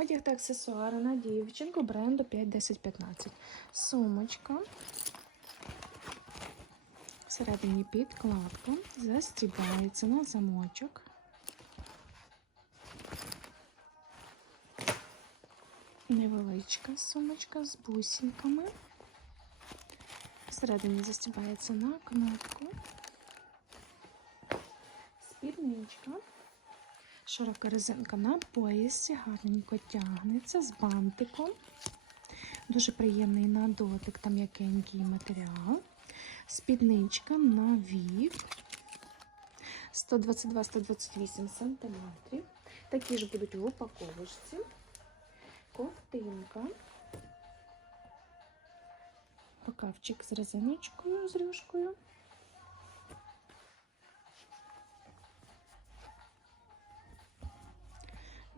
Одяг та аксесуари на дівчинку бренду 51015. Сумочка. Всередині підкладка. Застібається на замочок. Невеличка сумочка з бусинками. Всередині застібається на кнопку. Спідничка. Широка резинка на поясі, гарненько тягнеться з бантиком. Дуже приємний на дотик та м'якенький матеріал. Спідничка на вік 122-128 см. Такі ж будуть в упаковочці. Ковтинка. Рукавчик з резиночкою, з рюшкою.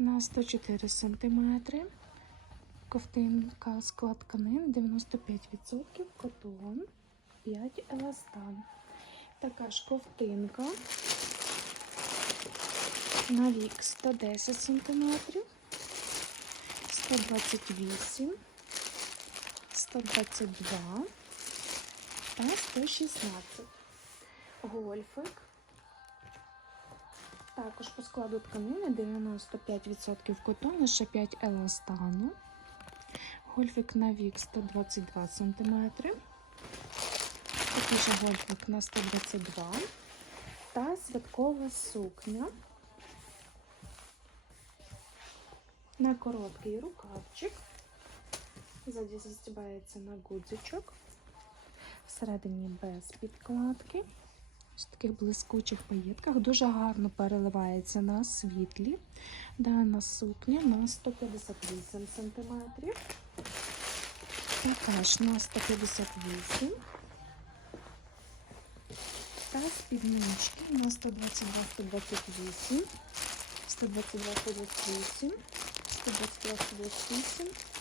На 104 см. Ковтинка склад тканин 95% котон, 5 еластан. Така ж ковтинка на вік 110 см, 128, 122 та 116. Гольфик. Також по складу тканини 95% котону, лише 5 еластану. Гольфик на вік 122 см. Такий же гольфик на 122 та святкова сукня на короткий рукавчик. Ззаді застібається на гудзичок. Всередині без підкладки. В таких блискучих паєтках. Дуже гарно переливається на світлі. Дана сукня на 158 см. Така ж на 158 та спіднички на 122 128 122 128 122 128